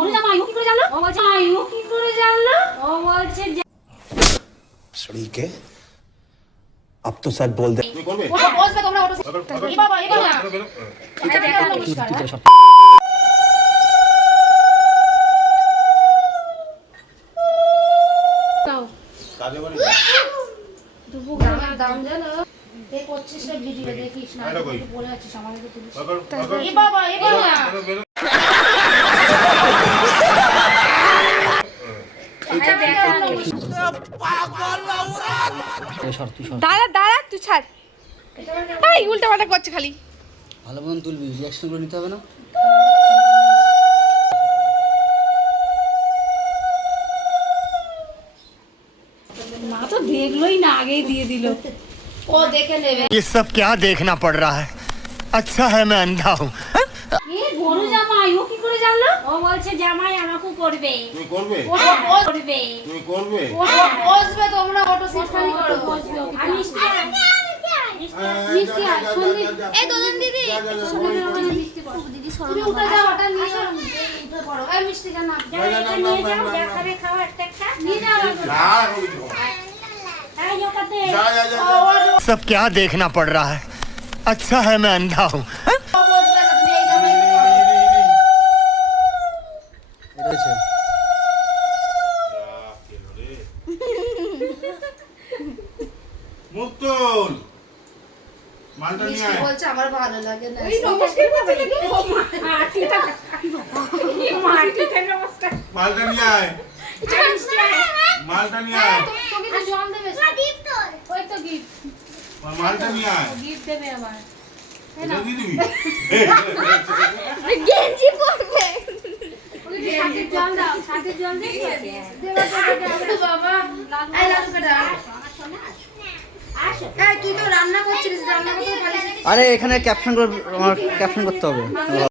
বলে জামাই ও কি করে জানলো? ও বলছে ও কি করে জানলো? ও বলছে सड़ी के अब तो सच बोल दे। ও বসবে তোমরা ওটা এই বাবা এই বাবা এটা একটা নমস্কার দাও কাজে বাড়ি দুবু গ্রামের দাম জানো তে করছিস না ভিডিও দেখিস না বলে আছিস আমাদেরকে তুলিস এই বাবা এই বাবা দাঁড়া দাঁড়া তুই ছাড় এই উল্টা পাল্টা করছে খালি ভালো মতন তুলবি, রিয়াকশন করে নিতে হবে না। মা তো দেখলোই না আগেই দিয়ে দিল ও দেখে নেবে ये सब क्या देखना पड़ रहा है अच्छा है मैं अंधा हूँ এ বড় জামাই ও কি করে জানলো? ও বলছে জামাই আমাকে করবে তুমি করবে ও করবে তুমি করবে ও বসবে তোমরা অটো সিট খালি করো বসবে আমি মিষ্টি আর সন্দীপ এই দোলন দিদি সন্দীপের ওখানে মিষ্টি করো দিদি তুমি উঠে যাও ওটা নিয়ে উঠে পড়ো এই মিষ্টি জানা যাও এটা নিয়ে যাও যা খাবে খাও একটা একটা নিয়ে যাও এই ওটাতে सब क्या देखना पड़ रहा है अच्छा है मैं अंधा हूँ বসবে না তুমি এই জামাই এটা হচ্ছে মুক্তল মালটা নিয়ে আয় বলছে আমার ভালো লাগে না এই নমস্কার করতে লাগে আটিটা মাটিতে নমস্কার মালটা নিয়ে আয় মালটা নিয়ে আয় তোকে তো জল দেবে গিফট ওই তো গিফট মালটা নিয়ে আয় গিফট দেবে আবার এটা দিয়ে দিবি গেঞ্জি পরবে ওকে সাথে জল দাও সাথে জল দে বাবা এই লালুটা আসো এই তুই তো রান্না করছিস রান্না করতে পারিস আরে এখানে ক্যাপশন আমার ক্যাপশন করতে হবে।